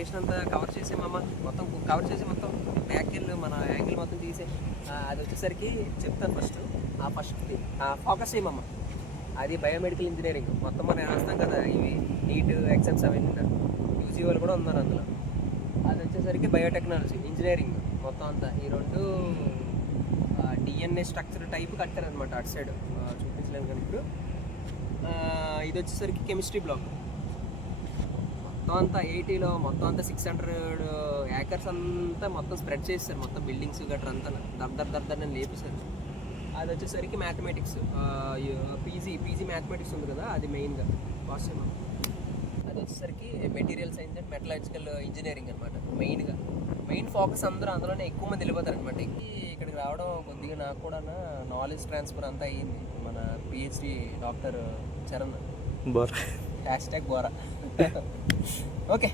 Location అంతా cover చేసామమ్మ, మొత్తం cover చేసి మొత్తం బ్యాక్ వెళ్ళి మన యాంగిల్ మొత్తం తీసే. అది వచ్చేసరికి చెప్తాను ఫస్ట్ ఫోకస్ చేయమమ్మ. అది బయోమెడికల్ ఇంజనీరింగ్ మొత్తం మనం రాస్తాం కదా, ఇవి నీట్ ఎగ్జామ్స్ అవన్నీ యూజీ వాళ్ళు కూడా ఉన్నారు అందులో. అది వచ్చేసరికి బయోటెక్నాలజీ ఇంజనీరింగ్ మొత్తం అంతా. ఈ రెండు డిఎన్ఏ స్ట్రక్చర్ టైప్ కట్టారనమాట అటు సైడ్, చూపించలేము కానీ ఇప్పుడు. ఇది వచ్చేసరికి కెమిస్ట్రీ బ్లాక్ మొత్తం అంతా 80లో మొత్తం అంతా 600 ఏకర్స్ అంతా మొత్తం స్ప్రెడ్ చేస్తారు, మొత్తం బిల్డింగ్స్ గట్రా అంతా దర్దర్ లేపేశారు. అది వచ్చేసరికి మ్యాథమెటిక్స్, పీజీ మ్యాథమెటిక్స్ ఉంది కదా, అది మెయిన్గా కాస్ట్. అది వచ్చేసరికి మెటీరియల్ సైన్స్ అండ్ మెటలాజికల్ ఇంజనీరింగ్ అనమాట. మెయిన్ ఫోకస్ అందులోనే ఎక్కువ మంది వెళ్ళిపోతారు అనమాట. ఇక్కడికి రావడం కొద్దిగా నాకు కూడా నాలెడ్జ్ ట్రాన్స్ఫర్ అంతా అయ్యింది. మన PhD doctor Charan #Bora okay.